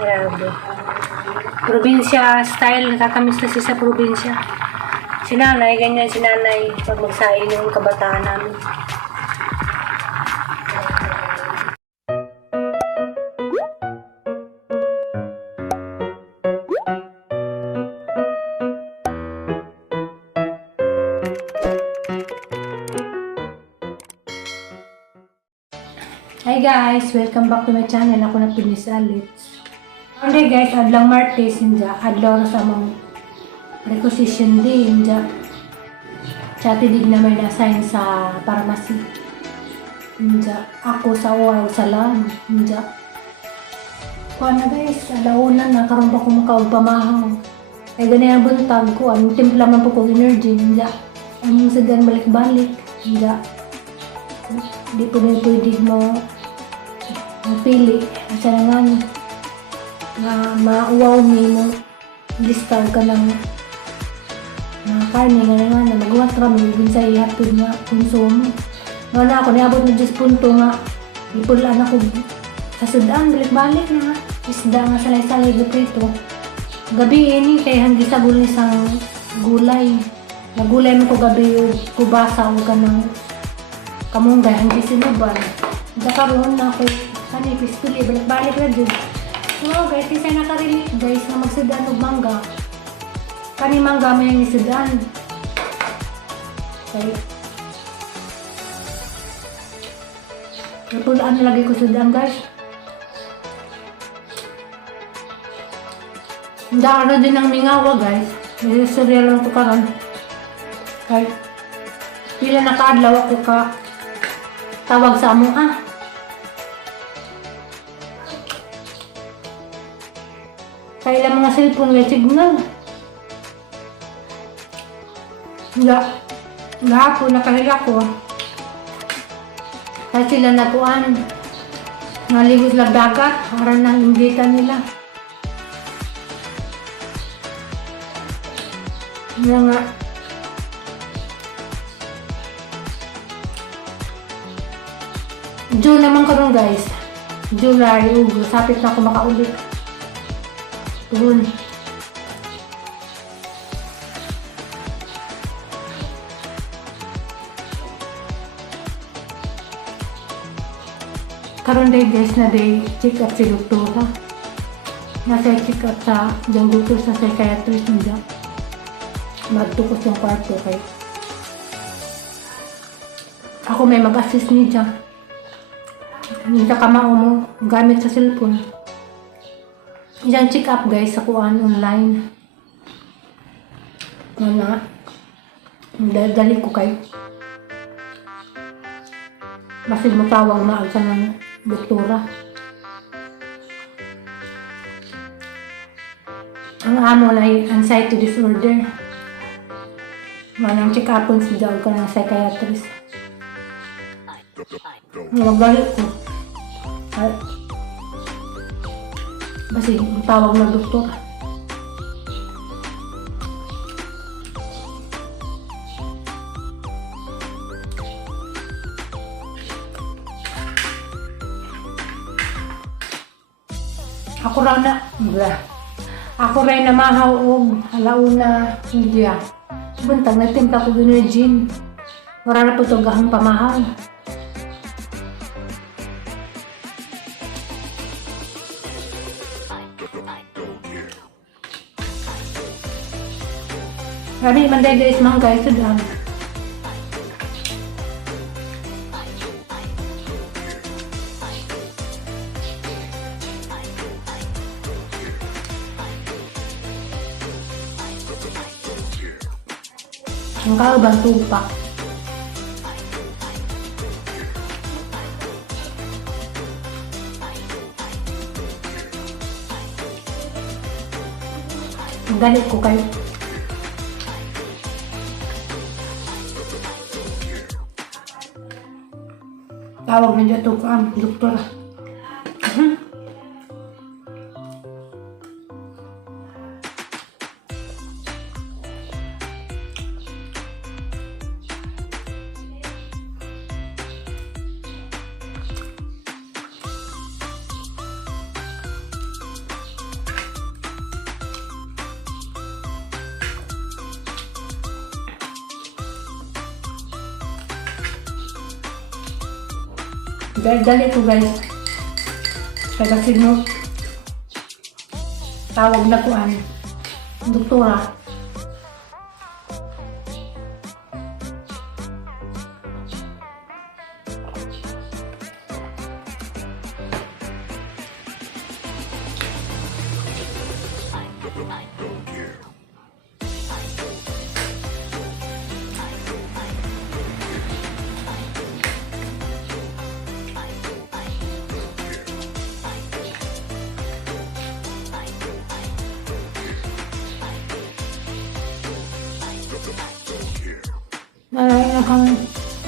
Grabe. Probinsya style, nakakamiss na siya sa probinsya. Si nanay, ganyan si nanay pag magsain yung kabataan namin. Hi guys! Welcome back to my channel. Ako na Pinis Alex. Okay guys, adlang Martes, adlaw sa among requisition din. Sa tidig na may na-assign sa pharmacy. Ako sa uwaw sa lang. Kuha na guys, alauna na. Karoon pa kumakaw pamahaw. Ay ganyan ang buntag ko. Ang timpla man po kong energy. Ang sagan balik-balik. Hindi po na pwede mo pili asa naman na mauwaw mo discard ka ng karne nga naman na magawa kami din sa ihatid nga konsumo nga na ako niabot na 10 punto nga ipulaan ako sa sudaan balik-balik na isda nga salay-salay gaprito gabi ini kay hanggi sa gulay sang gulay nagulay mo ko gabi kubasa o ka ng kamunggay hanggi sinuban karoon na ako kani pispili balik-balik na dyan. So guys, isa nakarelate guys na magsudan og mangga. Kani mangga may ang isudan. Okay. Napulaan na lagi ko sudan guys. Handa na din ang mingawa guys. May surreal lang ko karon. Okay. Pila nakaadlaw ako ka tawag sa amo kaya mga cellphone may signal. Gahapon nakahiga ko. Kaya sila nakuan. Naligos lang dagat. Harang ng imbita nila. Yan nga. June naman karon guys. July, August. Sapit na ako makaulit. Tuhon. Karon day guys na day check up si doktora. Nasa check up sa yung doktor sa psychiatrist niya. Magtukos yung kwarto kay. Ako may mag-assist niya. Hindi sa kamao mo gamit sa cellphone. Isang check up guys sa kuan online. Dali ko kayo. Basin mo tawag na sa ng doktora. Ang amo na anxiety disorder. Manang check upon si daw ka ng psychiatrist. Magbalik ko. Kasi tawag ng doktor. Ako rin na mahaw og alauna India. Buntag na timpla ko gano'n gin. Wala na po itong gahang pamahaw. Grabe naman dahil guys mga guys sudan. Ang kaubang tupak. Galit ko kayo. Tawag na dito ko ang doktor. Dali ko guys. Kaya sino tawag na kuan. Doktora.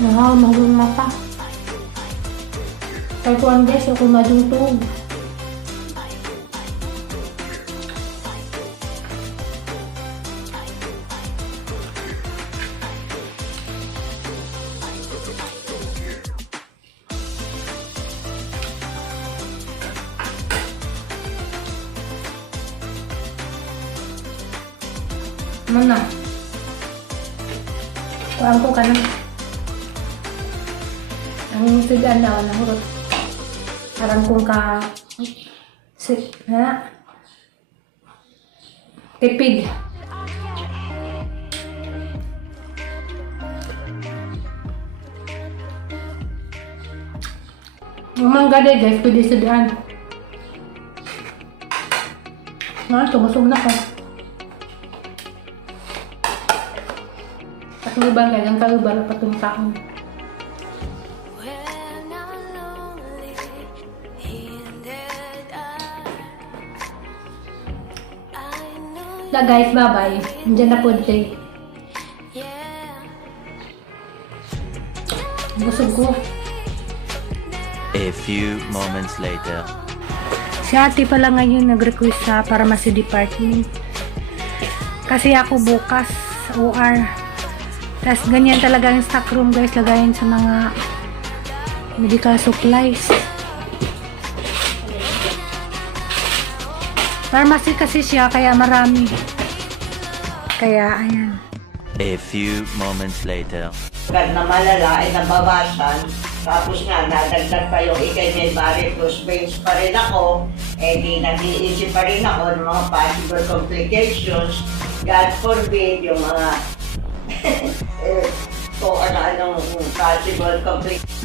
Nakang mahulong mata. Kaya kuan guys, ako madutog. Mana? Kuhaan ko ka na. Ang sudan na hurot. Parang kung ka tipid. Yung mangga day guys, pwede sudan. Tumusog na ko. Patulubang guys, ang kalubang na patungtaon. Na guys, bye-bye. Nandiyan na po day. Busog ko. A few moments later. Si ate pala ngayon nag-request sa pharmacy department. Kasi ako bukas sa OR. Tapos ganyan talaga yung stock room guys, lagayin sa mga medical supplies. Pharmacy kasi siya, kaya marami. Kaya, ayan. A few moments later. Agad na malala ay nababasan. Tapos nga, nadagdag pa yung ikay may varicose veins pa rin ako. Eh di nag-iisip pa rin ako ng mga possible complications. God forbid yung mga kung ano-anong possible complications.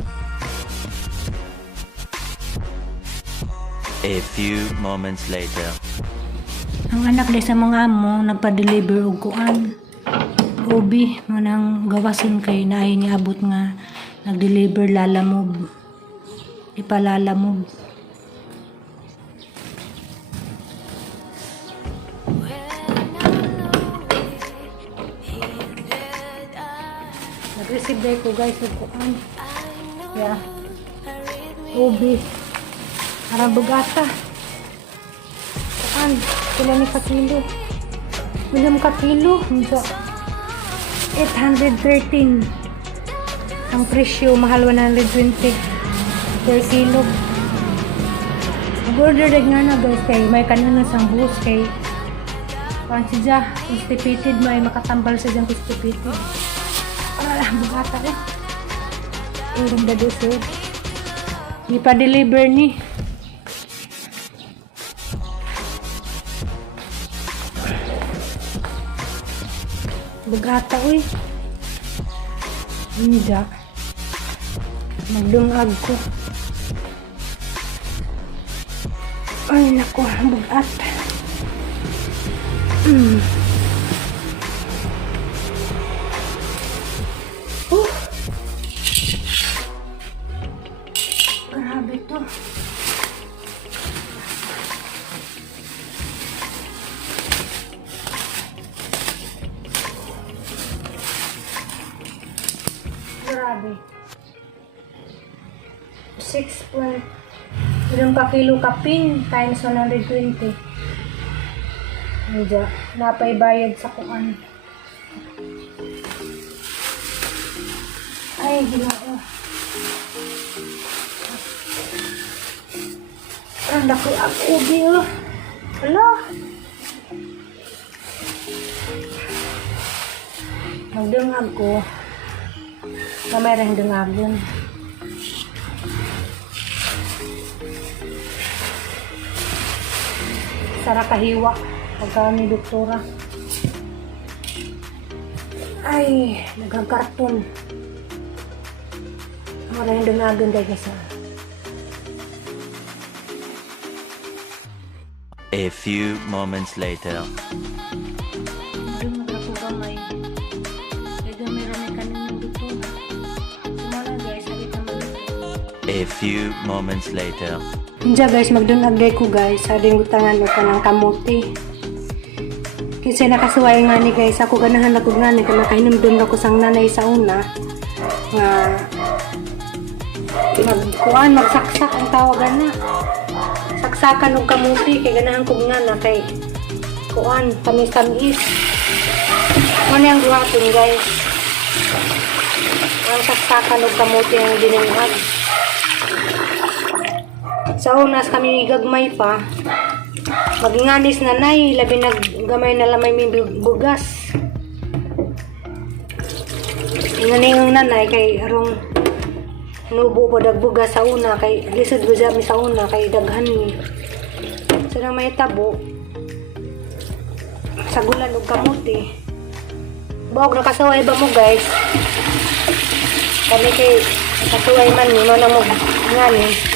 A few moments later. Ang anak din sa mga amo, nagpa-deliver og kuan. Ubi, mo nang gawasin kay na ay niabot nga nag-deliver Lalamove. Ipalalamove. Nag-receive day ko guys og kuan. Yeah. Ubi. Arang bugata. Kuan, sila ni kakilo. Milam kakilo. 813. Ang presyo, mahal 120 per kilo. Mag-order din nga na guys kay may kanina sang bus kay kuan siya, constipated mo ay makatambal sa diyang constipated. Bugata ko. Urong dado sir. Ipa-deliver ni. Bugata uy. Hindi. Magdungag ko. Ay naku, bugat. Grabe to. Grabe. 6.0 ilang ka kilo kapin times 120. Medyo napay bayad sa kuan. Ay, ginoo. Ang dako ako ubi oh. Hala. Magdungag ko. Kamay rin dungagon. Sara kahiwa. Pagka ni doktora. Ay, nagkakarton. Wala yung dumagan dahil sa. A few moments later. Doon ako gamay. Kaya gamay-ramay ka ng doktora. Sumala guys, sabi ka man. A few moments later. Diyan guys, magdunagday ko guys. Sa dingutangan ko ng kamuti. Kasi nakasuway nga ni guys. Ako ganahan ako nga ni. Kaya nakahinumdum ako sang nanay sa una. Nga magsaksak ang tawagan na. Saksakan ng kamuti. Kaya ganahan ko nga na kay tamis-tamis. Ano yung buhatin guys? Ang saksakan ng kamuti ang dinungag. Sa unas kami gagmay pa. Maginganis na nay, labi naggamay na lamay may bugas. Inganingong nanay kay arong nubo po dagbugas sa una kay lisod buja mi sa una kay daghan ni. So nang may tabo sa gulan og kamuti. Bawag nakasaway ba mo guys? Kami kay kasaway man ni mo na mo ngani.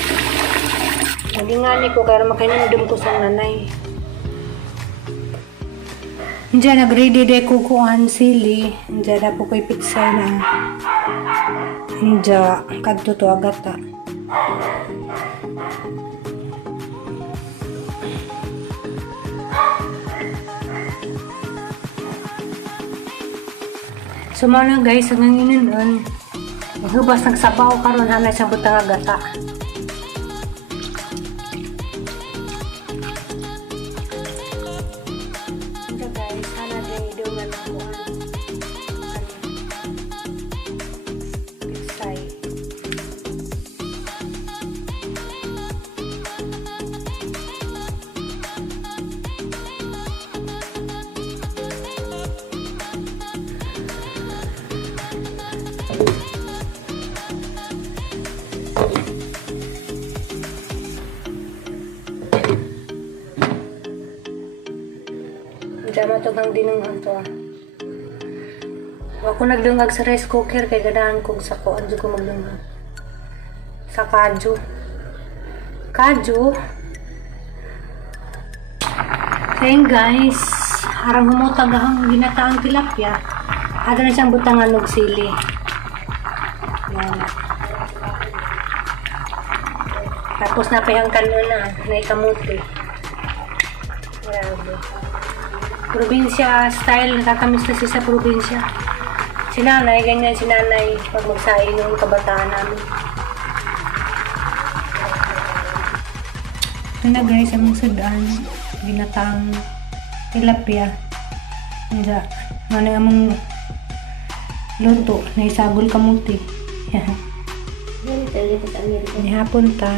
Nagingani ko kaya makinandum ko sa nanay. Diyan nag-ready de ko kuan sili. Diyan na po ko'y pitsay na. Diyan kadto to agata. So na guys, ang inunon. Hubas nagsabaw karon hanay sa butang agata. Tama to kang dinungan to ah. Ako nagdungag sa rice cooker kay ganahan kong sa kuan ko magdungag. Sa kaju. Kaju. Okay guys, harang humutag ang ginataang tilapia. Ada na siyang butangan og sili. Yan. Tapos napihangkan mo na kamuti. Grabe. Probinsya style, nakakamiss na siya sa probinsya. Si nanay, ganyan si nanay pag magsaing ng kabataan namin. Ito na guys, aming sudan, ginatang tilapia. Hindi, ano among luto, na isagol kamuti. Ni hapon ta.